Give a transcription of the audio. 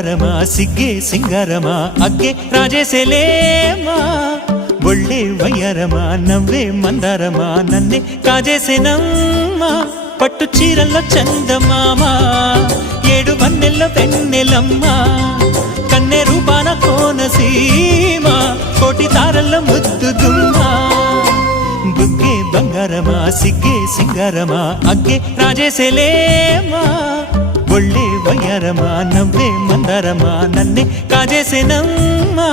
ಬಂಗಾರಮಾ ಸಿಗ್ಗೆ ಸಿಂಗಾರಮಾ ಅಗ್ಗೆ ರಾಜೇಸೆಲೇಮಾ ಒಳ್ಳೆ వయ్యారమా నవ్వే మందారమా నన్నే కాజేసేనమ్మా పట్టు చీరల్లో చందమామ ఏడు వన్నెల్లో వెన్నెలమ్మ కన్నె రూపాన కోనసీమ కోటి తారల్లో ముద్దు గుమ్మ బుగ్గే బంగారమా సిగ్గే సింగారమా అగ్గే రాజేసెలేమా ఒళ్ళే వయ్యారమా నవ్వే మందారమా నన్నే కాజేసేనమ్మా